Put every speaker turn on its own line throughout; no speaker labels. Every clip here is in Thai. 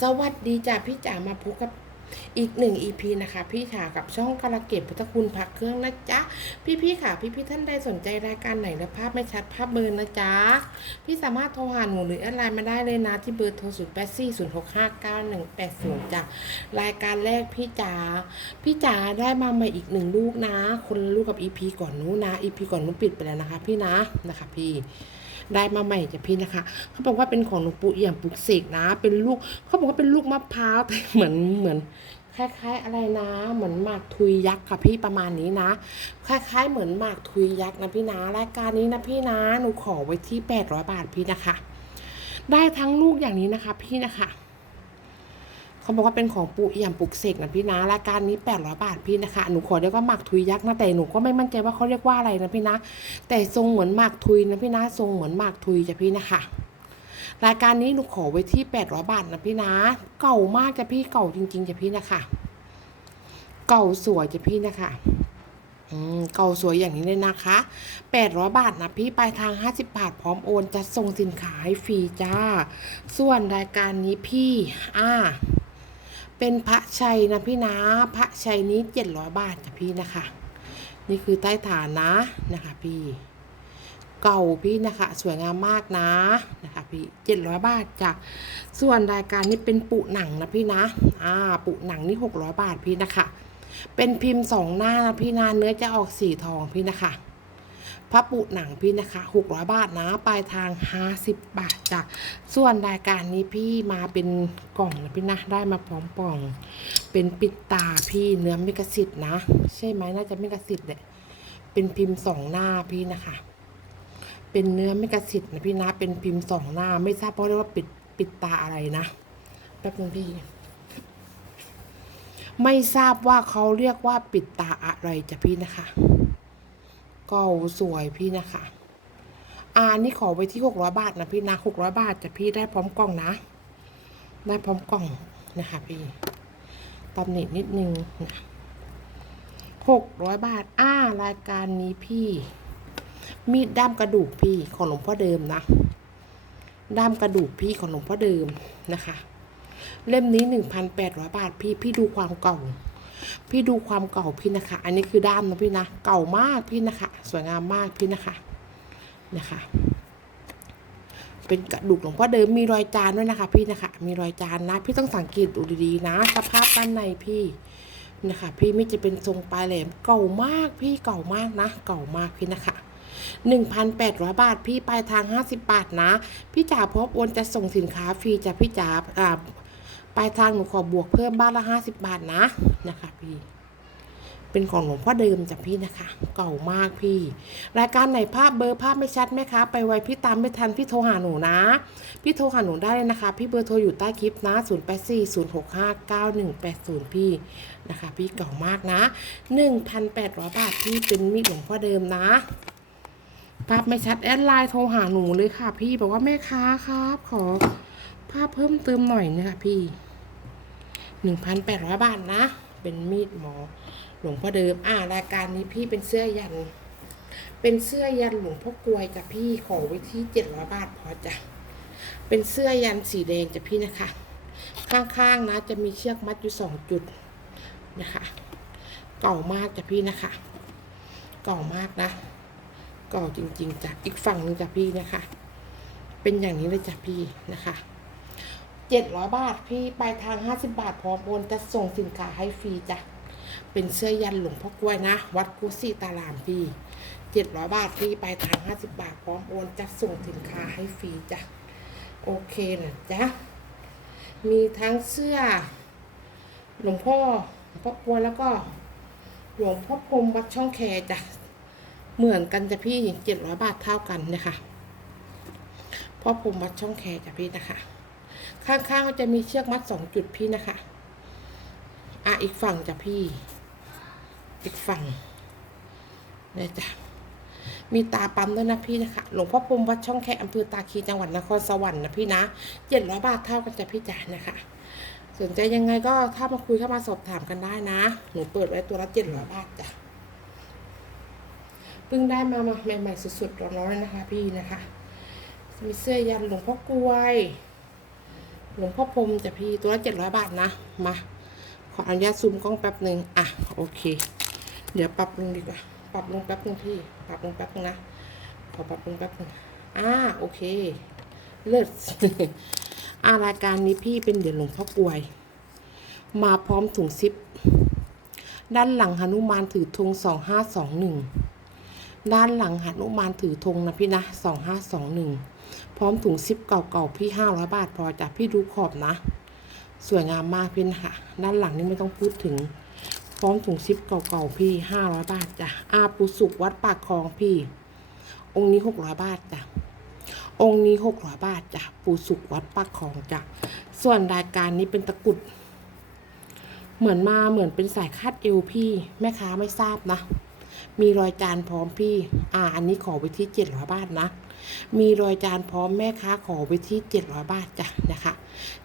สวัสดีจ้ะพี่จ๋ามาพบกับอีกหนึ่ง EP นะคะ พี่จ๋ากับช่องกาลเกตพุทธคุณพักเครื่องนะจ๊ะ พี่ๆค่ะพี่ๆท่านใดสนใจรายการไหนและภาพไม่ชัดภาพเบอร์นะจ๊ะ พี่สามารถโทรหาหนูหรืออดไลน์มาได้เลยนะ ที่เบอร์โทร0 8 4 0 6 5 9 1 8 0จ้ะรายการแรกพี่จ๋าพี่จ๋าได้มาใหม่อีกหนึ่งลูกนะ คนละลูกกับ EP ก่อนนู้นนะ EP ก่อนนู้นปิดไปแล้วนะคะ พี่นะนะคะ พี่ ได้มาใหม่จ้ะพี่นะคะ เขาบอกว่าเป็นของหลวงปู่เอี่ยมปลุกเสกนะ เป็นลูก เขาบอกว่าเป็นลูกมะพร้าวแต่เหมือนเหมือนคล้ายๆอะไรนะ เหมือนหมากทุยยักษ์ค่ะพี่ประมาณนี้นะ คล้ายๆเหมือนหมากทุยยักษ์นะพี่นะรายการนี้นะพี่นะหนูขอไว้ที่800บาทพี่นะคะ ได้ทั้งลูกอย่างนี้นะคะ พี่นะคะ เขาบอกว่าเป็นของปู่เอี่ยมปลุกเสกนะพี่นะรายการนี้800บาทพี่นะคะหนูขอเรียกว่าหมากทุยยักษ์นะแต่หนูก็ไม่มั่นใจว่าเขาเรียกว่าอะไรนะพี่นะ แต่ทรงเหมือนหมากทุยนะพี่นะทรงเหมือนหมากทุยจ้ะพี่นะคะรายการนี้หนูขอไว้ที่800บาทนะพี่นะ เก่ามากจ้ะพี่เก่าจริงๆจ้ะพี่นะคะ เก่าสวยจ้ะพี่นะคะเก่าสวยอย่างนี้เลยนะคะ 800 บาทนะพี่ปลายทาง 50 บาทพร้อมโอนจะส่งสินค้าให้ฟรีจ้า ส่วนรายการนี้พี่ อ่า เป็นพระชัยนะพี่นะ พระชัยนี้700บาทจ้ะพี่นะคะ นี่คือใต้ฐานนะนะคะพี่ เก่าพี่นะคะ สวยงามมากนะนะคะพี่เจ็ดร้อยบาทจ้ะส่วนรายการนี้เป็นปุหนังนะพี่นะ อ่า ปุหนังนี่หกร้อยบาทพี่นะคะ เป็นพิมพ์สองหน้านะพี่นะเนื้อจะออกสีทองพี่นะคะ พระปุหนังพี่นะคะหกร้อยบาทนะปลายทางห้าสิบบาทจ้ะส่วนรายการนี้พี่มาเป็นกล่องนะพี่นะได้มาพร้อมกล่อง เป็นปิดตาพี่เนื้อมิกสิทธ์นะ ใช่ไหมน่าจะมิกสิทธิ์แหละเป็นพิมพ์สองหน้าพี่นะคะ เป็นเนื้อไม่กระสิทธ์นะพี่นะเป็นพิมพ์สองหน้า ไม่ทราบเพราะเรียกว่าปิดปิดตาอะไรนะแป๊บนึงพี่ไม่ทราบว่าเขาเรียกว่าปิดตาอะไรจ้ะพี่นะคะ ก่าสวยพี่นะคะอ่านี่ขอไว้ที่หกร้อยบาทนะพี่นะหกร้อยบาทจะพี่ได้พร้อมกล่องนะ ได้พร้อมกล่องนะคะพี่ตำหนินิดนึงนะหกร้อยบาท อ่า รายการนี้พี่ มีดด้ามกระดูกพี่ของหลวงพ่อเดิมนะ ด้ามกระดูกพี่ของหลวงพ่อเดิมนะคะ เล่มนี้หนึ่งพันแปดร้อยบาทพี่ พี่ดูความเก่า พี่ดูความเก่าพี่นะคะ อันนี้คือด้ามนะพี่นะ เก่ามากพี่นะคะ สวยงามมากพี่นะคะ นะคะ เป็นกระดูกหลวงพ่อเดิมมีรอยจานด้วยนะคะ พี่นะคะ มีรอยจานนะ พี่ต้องสังเกตดูดีๆนะ สภาพด้านในพี่นะคะ พี่ไม่จะเป็นทรงปลายแหลมเก่ามากพี่เก่ามากนะ เก่ามากพี่นะคะ1,800 บาท พี่ปลายทาง 50 บาทนะ พี่จ๋าพบโอนจะส่งสินค้าฟรีจะพี่จ๋าอ่า ปลายทางหนูขอบวกเพิ่มบ้านละ50บาทนะนะคะพี่ เป็นของหลวงพ่อเดิมจ้ะพี่นะคะ เก่ามากพี่ รายการไหนภาพเบอร์ภาพไม่ชัดไหมคะ ไปไวพี่ตามไม่ทันพี่โทรหาหนูนะ พี่โทรหาหนูได้เลยนะคะ พี่เบอร์โทรอยู่ใต้คลิปนะ0 8 4 0 6 5 9 1 8 0พี่นะคะ พี่เก่ามากนะ 1,800 บาทพี่เป็นมีดหลวงพ่อเดิมนะภาพไม่ชัดแอดไลน์โทรหาหนูเลยค่ะ พี่บอกว่าแม่ค้าครับ ขอภาพเพิ่มเติมหน่อยนะคะพี่ หนึ่งพันแปดร้อยบาทนะ เป็นมีดหมอ หลวงพ่อเดิม อ่ารายการนี้พี่เป็นเสื้อยัน เป็นเสื้อยันหลวงพ่อกลวยจ้ะพี่ขอไว้ที่เจ็ดร้อยบาทพอจ้ะ เป็นเสื้อยันสีแดงจ้ะพี่นะคะ ข้างๆนะจะมีเชือกมัดอยู่สองจุดนะคะ เก่ามากจ้ะพี่นะคะ เก่ามากนะก่อจริงๆจ้ะ อีกฝั่งหนึงจ้ะพี่นะคะ เป็นอย่างนี้เลยจ้ะพี่นะคะ เจ็ดร้อยบาท พี่ปลายทางห้าสิบาท พร้อมโอนจะส่งสินค้าให้ฟรีจ้ะ เป็นเสื้อยันหลวงพ่อกล้วยนะ วัดกุศิตารามพี่เจ็ดร้อยบาท พี่ปลายทางห้าสิบาท พร้อมโอนจะส่งสินค้าให้ฟรีจ้ะ โอเคนะจ๊ะ มีทั้งเสื้อ หลวงพ่อหลวงพ่อกล้วยแล้วก็ หลวงพ่อพรมวัดช่องแคจ้ะ เหมือนกันจ้ะพี่เจ็ดร้อยบาทเท่ากันนะคะพ่อผมมัดช่องแคจ้ะพี่นะคะ ข้างๆก็จะมีเชือกมัดสองจุดพี่นะคะ อะอีกฝั่งจ้ะพี่ อีกฝั่งเนี่ยจ้ะมีตาปั๊มด้วยนะพี่นะคะ หลวงพ่อพรมวัดช่องแคอำเภอตาคีจังหวัดนครสวรรค์นะพี่นะเจ็ดร้อยบาทเท่ากันจ้ะพี่จ๋านะคะ สนใจยังไงก็ถ้ามาคุยเข้ามาสอบถามกันได้นะ หนูเปิดไว้ตัวละเจ็ดร้อยบาทจ้ะเพิ่งได้มาใหม่ๆสุดๆร้อนๆเลยนะคะ พี่นะคะ มีเสื้อยันหลวงพ่อกลวย หลวงพ่อพรหมจะพี่ตัวละเจ็ดร้อยบาทนะ มา ขออนุญาตซูมกล้องแป๊บหนึ่งอะ โอเค เดี๋ยวปรับลงดีกว่า ปรับลงแป๊บหนึ่งพี่ ปรับลงแป๊บหนึงนะ ขอปรับลงแป๊บหนึงอ่า โอเค เลิศอ่ารายการนี้พี่เป็นเหรียญหลวงพ่อกวย มาพร้อมถุงซิป ด้านหลังหนุมานถือธงสองห้าสองหนึ่ง ด้านหลังหนุมานถือธงนะพี่นะสองห้าสองหนึ่ง พร้อมถุงซิปเก่าๆพี่ห้าร้อยบาทพอจ้ะพี่ดูขอบนะ สวยงามมากพี่นะคะด้านหลังนี่ไม่ต้องพูดถึง พร้อมถุงซิปเก่าๆพี่ห้าร้อยบาทจ้ะอาปุสุกวัดปากคลองพี่ องค์นี้หกร้อยบาทจ้ะองค์นี้หกร้อยบาทจ้ะปูสุกวัดปากคลองจ้ะส่วนรายการนี้เป็นตะกุด เหมือนมาเหมือนเป็นสายคาดเอวพี่ แม่ค้าไม่ทราบนะ มีรอยจานพร้อมพี่ อ่า อันนี้ขอไปที่เจ็ดร้อยบาทนะ มีรอยจานพร้อมแม่ค้าขอไปที่เจ็ดร้อยบาทจ้ะนะคะ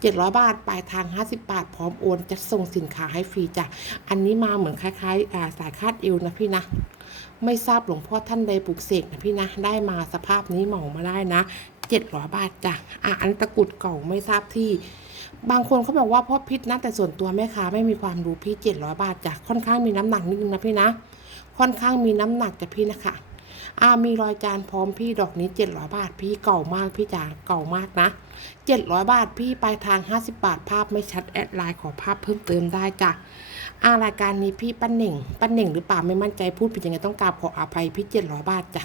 เจ็ดร้อยบาทปลายทางห้าสิบาท พร้อมโอนจะส่งสินค้าให้ฟรีจ้ะอันนี้มาเหมือนคล้ายๆสายคาดเอวนะพี่นะไม่ทราบหลวงพ่อท่านใดปลุกเสกนะพี่นะได้มาสภาพนี้หมามาได้นะเจ็ดร้อยบาทจ้ะอะอันตะกุดเก่าไม่ทราบที่ บางคนเขาบอกว่าพ่อพิษนะแต่ส่วนตัวแม่ค้าไม่มีความรู้พี่เจ็ดร้อยบาทจ้ะค่อนข้างมีน้ำหนักนิดนึงนะพี่นะ ค่อนข้างมีน้ำหนักจ้ะพี่นะคะ อ่ามีรอยจานพร้อมพี่ดอกนี้เจ็ดร้อยบาท พี่เก่ามากพี่จ๋าเก่ามากนะเจ็ดร้อยบาทพี่ปลายทางห้าสิบาทภาพไม่ชัดแอดไลน์ขอภาพเพิ่มเติมได้จ้ะอารายการนี้พี่ปั้นเหน่งปั้นเหน่งหรือเปล่าไม่มั่นใจพูดผิดยังไงต้องกราบขออภัยพี่เจ็ดร้อยบาทจ้ะ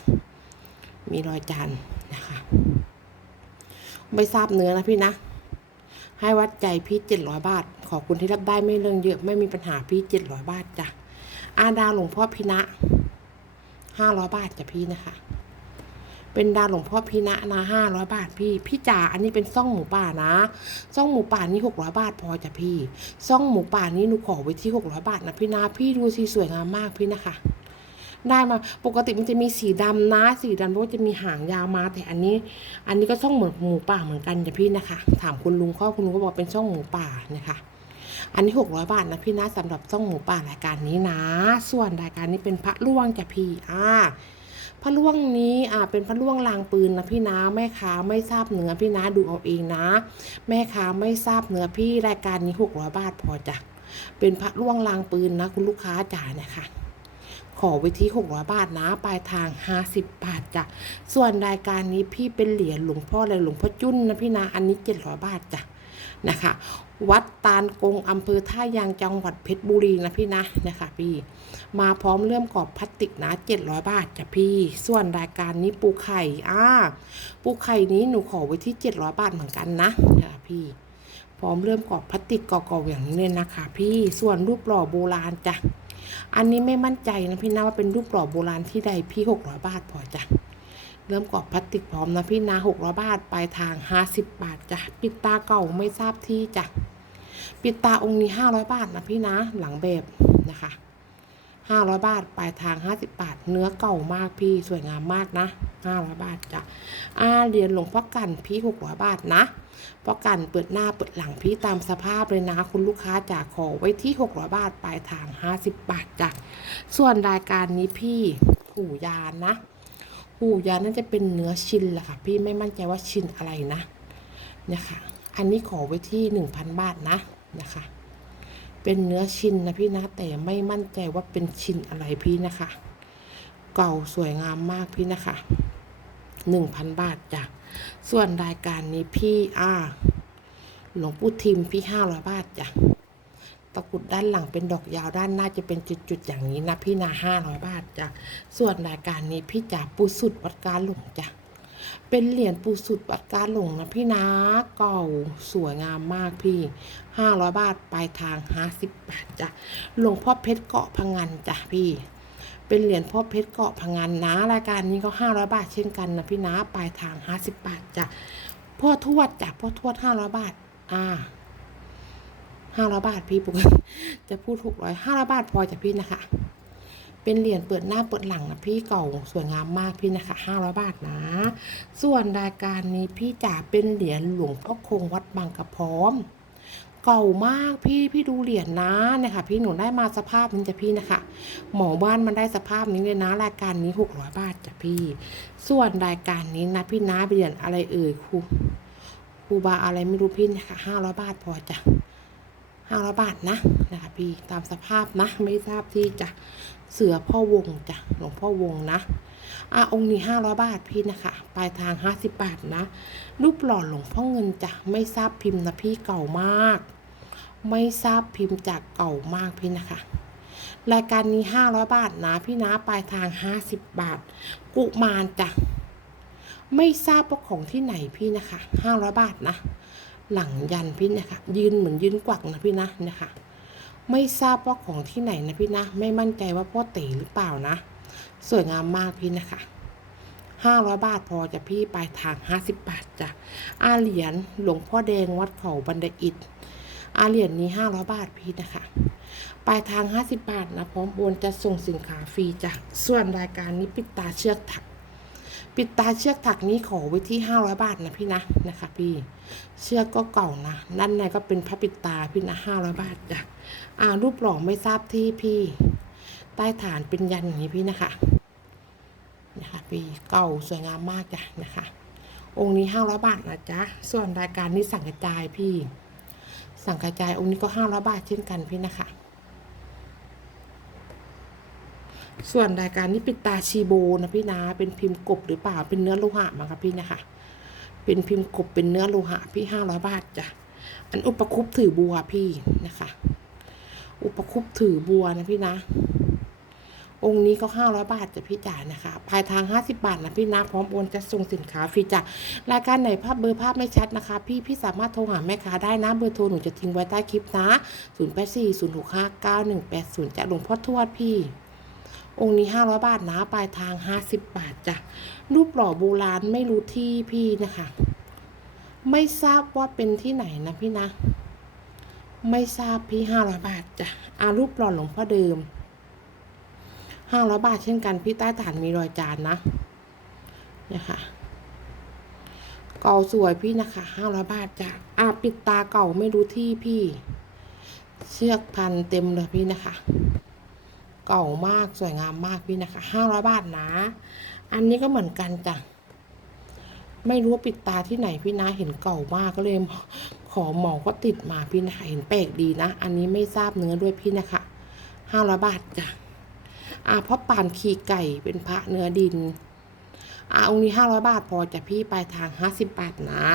มีรอยจานนะคะไม่ทราบเนื้อนะพี่นะ ให้วัดใจพี่เจ็ดร้อยบาท ขอบคุณที่รับได้ไม่เรื่องเยอะไม่มีปัญหาพี่เจ็ดร้อยบาทจ้ะอาดาวหลวงพ่อพินะ ห้าร้อยบาทจ้ะพี่นะคะ เป็นดาวหลวงพ่อพีนะนะห้าร้อยบาทพี่ พี่จ๋าอันนี้เป็นซ่องหมูป่านะ ซ่องหมูป่านี่หกร้อยบาทพอจ้ะพี่ ซ่องหมูป่านี่หนูขอไว้ที่หกร้อยบาทนะพี่นะ พี่ดูสิสวยงามมากพี่นะคะได้มาปกติมันจะมีสีดำนะ สีดำเพราะจะมีหางยาวมา แต่อันนี้ อันนี้ก็ซ่องเหมือนหมูป่าเหมือนกันจ้ะพี่นะคะ ถามคุณลุงข้อคุณลุงก็บอกเป็นซ่องหมูป่านะคะ อันนี้หกร้อยบาทนะพี่นะสำหรับซ่องหมูป่ารายการนี้นะ ส่วนรายการนี้เป็นพระล่วงจ้ะพี่อ่าพระล่วงนี้อ่าเป็นพระล่วงลางปืนนะพี่นะแม่ค้าไม่ทราบเนื้อพี่นะดูเอาเองนะ แม่ค้าไม่ทราบเนื้อพี่รายการนี้หกร้อยบาทพอจ้ะเป็นพระล่วงลางปืนนะ คุณลูกค้าจ๋าเนี่ยค่ะขอไว้ที่หกร้อยบาทนะ ปลายทางห้าสิบบาทจ้ะ ส่วนรายการนี้พี่เป็นเหรียญหลวงพ่ออะไรหลวงพ่อจุ้นนะพี่นะ อันนี้เจ็ดร้อยบาทจ้ะ นะคะ วัดตาลกงอำเภอท่ายางจังหวัดเพชรบุรีนะพี่นะนะคะพี่ มาพร้อมเลื่อมกรอบพลาสติกนะ700 บาทจ้ะพี่ ส่วนรายการนี้ปูไข่อ่าปูไข่นี้หนูขอไว้ที่ 700 บาทเหมือนกันนะนะคะพี่ พร้อมเลื่มกรอบพลาสติกเก่าๆอย่างนี้เลยนะคะ พี่ส่วนรูปหล่อโบราณจ้ะอันนี้ไม่มั่นใจนะพี่นะว่าเป็นรูปหล่อโบราณที่ใดพี่600บาทพอจ้ะ เริ่มกรอบพลาสติกพร้อมนะพี่นะ600บาท ปลายทาง50บบาทจ้ะ ปิดตาเก่าไม่ทราบที่จ้ะ ปิดตาองค์นี้500บาทนะพี่นะ หลังแบบนะคะห้าร้อยบาท ปลายทางห้าสิบบาท เนื้อเก่ามากพี่ สวยงามมากนะห้าร้อยบาทจ้ะอาเหรียญหลวงพ่อกันพี่หกร้อยบาทนะพ่อกันเปิดหน้าเปิดหลังพี่ตามสภาพเลยนะ คุณลูกค้าจ๋าขอไว้ที่หกร้อยบาท ปลายทางห้าสิบบาทจ้ะ ส่วนรายการนี้พี่หูยานนะ หูยาน่าจะเป็นเนื้อชินแหละค่ะ พี่ไม่มั่นใจว่าชินอะไรนะเนะคะอันนี้ขอไว้ที่หนึ่งพันบาทนะนะคะ เป็นเนื้อชินนะพี่นะแต่ไม่มั่นใจว่าเป็นชินอะไรพี่นะคะ เก่าสวยงามมากพี่นะคะหนึ่งพันบาทจ้ะส่วนรายการนี้พี่อ่าหลวงปู่ทิมพี่ห้าร้อยบาทจ้ะ กุดด้านหลังเป็นดอกยาวด้านหน้าจะเป็นจุดๆอย่างนี้นะพี่นาห้าร้อยบาทจ้ะส่วนรายการนี้พี่จ๋าปูสุดวัดการหลงจ้ะเป็นเหรียญปูสุดวัดการหลงนะพี่นะเก่าสวยงามมากพี่ห้าร้อยบาทปลายทางห้าสิบบาทจ้ะหลวงพ่อเพชรเกาะพังงานจ้ะพี่เป็นเหรียญพ่อเพชรเกาะพังงานนะรายการนี้ก็ห้าร้อยบาทเช่นกันนะพี่นะปลายทางห้าสิบบาทจ้ะพ่อทวดจ้ะพ่อทวดห้าร้อยบาท อ่า ห้าร้อยบาทพี่ปกติจะพูดหกร้อยห้าร้อยบาทพอจ้ะพี่นะคะ เป็นเหรียญเปิดหน้าเปิดหลังนะพี่เก่าสวยงามมากพี่นะคะห้าร้อยบาทนะ ส่วนรายการนี้พี่จ๋าเป็นเหรียญหลวงพ่อคงวัดบางกระพร้อม เก่ามากพี่พี่ดูเหรียญนะเนี่ยค่ะ พี่หนูได้มาสภาพนี้จ้ะพี่นะคะ หมอบ้านมันได้สภาพนี้เลยนะ รายการนี้หกร้อยบาทจ้ะพี่ ส่วนรายการนี้นะพี่นะเหรียญอะไรเอ่ยครูปูบาอะไรไม่รู้พี่นะคะห้าร้อยบาทพอจ้ะ ห้าร้อยบาทนะนะคะพี่ตามสภาพนะ ไม่ทราบที่จะเสือพ่อวงจ้ะหลวงพ่อวงนะอะองค์นี้ห้าร้อยบาทพี่นะคะ ปลายทางห้าสิบบาทนะ รูปหล่อหลวงพ่อเงินจ้ะไม่ทราบพิมพ์นะพี่เก่ามาก ไม่ทราบพิมพ์จากเก่ามากพี่นะคะ รายการนี้ห้าร้อยบาทนะพี่นะปลายทางห้าสิบบาท กุมารจ้ะไม่ทราบว่าของที่ไหนพี่นะคะห้าร้อยบาทนะ หลังยันพี่นะคะยืนเหมือนยืนกวักนะพี่นะนะคะ ไม่ทราบว่าของที่ไหนนะพี่นะ ไม่มั่นใจว่าพ่อเต๋หรือเปล่านะ สวยงามมากพี่นะคะห้าร้อยบาทพอจะพี่ปลายทางห้าสิบบาทจ้ะอาเหรียญหลวงพ่อแดงวัดเขาบันไดอิฐอาเหรียญนี้ห้าร้อยบาทพี่นะคะปลายทาง50บาทนะพร้อมโอนจะส่งสินค้าฟรีจ้ะส่วนรายการนี้ปิดตาเชือกถัก ปิดตาเชือกถักนี้ขอไว้ที่ 500 บาทนะพี่นะนะคะพี่เชือกก็เก่านะด้านในก็เป็นพระปิดตาพี่นะ500 บาทจ้ะอ่ารูปหล่อไม่ทราบที่พี่ ใต้ฐานเป็นยันอย่างนี้พี่นะคะนะคะพี่เก่าสวยงามมากจ้ะนะคะ องค์นี้ 500 บาทนะจ๊ะส่วนรายการนี้สั่งกระจายพี่ สั่งกระจายองค์นี้ก็ 500 บาทเช่นกันพี่นะคะ ส่วนรายการนี้เป็นตาชีโบนะพี่นะเป็นพิมพ์กบหรือเปล่าเป็นเนื้อโลหะมั้งครับพี่นะคะเป็นพิมพ์กบเป็นเนื้อโลหะพี่ห้าร้อยบาทจ้ะอันอุปคุปถือบัวพี่นะคะ อุปคุปถือบัวนะพี่นะ องค์นี้ก็ห้าร้อยบาทจ้ะพี่จ๋านะคะปลายทางห้าสิบบาทนะพี่นะพร้อมโอนจะส่งสินค้าฟรีจ้ะรายการไหนภาพเบอร์ภาพไม่ชัดนะคะ พี่พี่สามารถโทรหาแม่ค้าได้นะเบอร์โทรหนูจะทิ้งไว้ใต้คลิปนะศูนย์แปดสี่ศูนย์หกห้าเก้าหนึ่งแปดศูนย์จากหลวงพ่อทวดพี่ องค์นี้ห้าร้อยบาทนะปลายทางห้าสิบบาทจ้ะรูปหล่อโบราณไม่รู้ที่พี่นะคะ ไม่ทราบว่าเป็นที่ไหนนะพี่นะ ไม่ทราบพี่ห้าร้อยบาทจ้ะอารูปหล่อหลวงพ่อเดิมห้าร้อยบาทเช่นกันพี่ใต้ฐานมีรอยจานนะนะคะเก่าสวยพี่นะคะห้าร้อยบาทจ้ะอาปิดตาเก่าไม่รู้ที่พี่ เชือกพันเต็มเลยพี่นะคะ เก่ามากสวยงามมากพี่นะคะห้าร้อยบาทนะ อันนี้ก็เหมือนกันจ้ะไม่รู้ว่าปิดตาที่ไหนพี่นะเห็นเก่ามากก็เลยขอหมอก็ติดมาพี่นะคะเห็นแปลกดีนะ อันนี้ไม่ทราบเนื้อด้วยพี่นะคะห้าร้อยบาทจ้ะอ่าเพราะปานขี่ไก่เป็นพระเนื้อดิน อ่าองค์นี้ห้าร้อยบาทพอจะพี่ปลายทางห้าสิบบาทนะ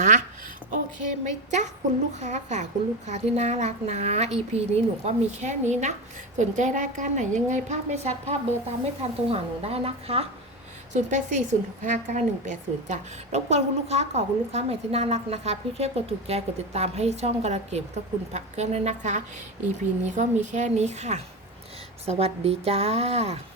โอเคไหมจ๊ะคุณลูกค้าค่ะ คุณลูกค้าที่น่ารักนะ EP นี้หนูก็มีแค่นี้นะ สนใจรายการไหนยังไงภาพไม่ชัดภาพเบอร์ตามไม่ทันโทรหาหนูได้นะคะ0 8 4 0 6 5 9 1 8 0จ้ะรบกวนคุณลูกค้าก่อคุณลูกค้าใหม่ที่น่ารักนะคะ พี่ช่วยกดถูกใจกดติดตามให้ช่องกระเก็บถ้าคุณพักเครื่องด้วยนะคะ EP นี้ก็มีแค่นี้ค่ะ สวัสดีจ้า